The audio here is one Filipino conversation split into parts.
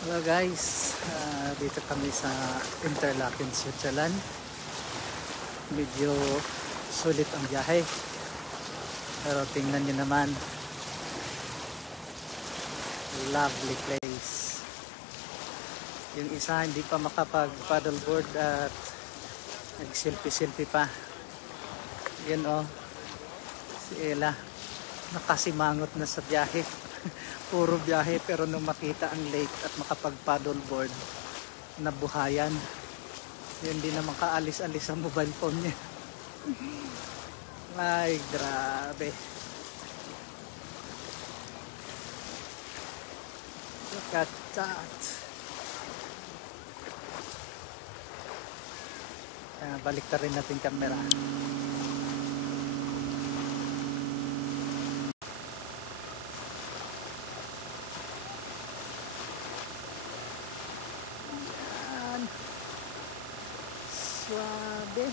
Hello guys, dito kami sa Interlaken, Switzerland. Medyo sulit ang biyahe, pero tingnan nyo naman, lovely place. Yung isa hindi pa makapag paddleboard at nag selfie pa. Yan o, si Ella nakasimangot na sa biyahe. Puro biyahe, pero nung makita ang lake at makapag paddleboard, nabuhayan. Hindi na makaalis-alis ang mobile phone niya. Ay, grabe. Look at that. Balik na rin natin camera. Suabe.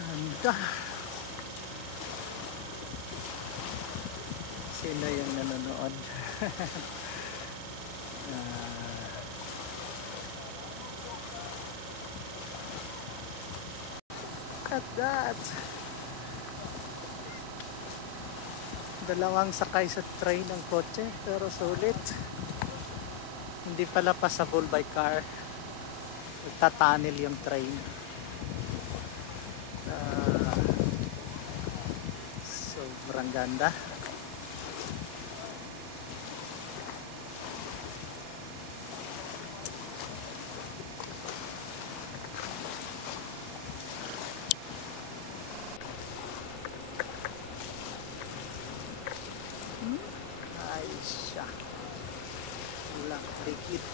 Ganda. Sino yung nanonood? At that. Dalawang sakay sa train ng kotse, pero sulit. Hindi pala passable by car. Tatanil yung train. Sobrang ganda. Ay siya. Walang likid.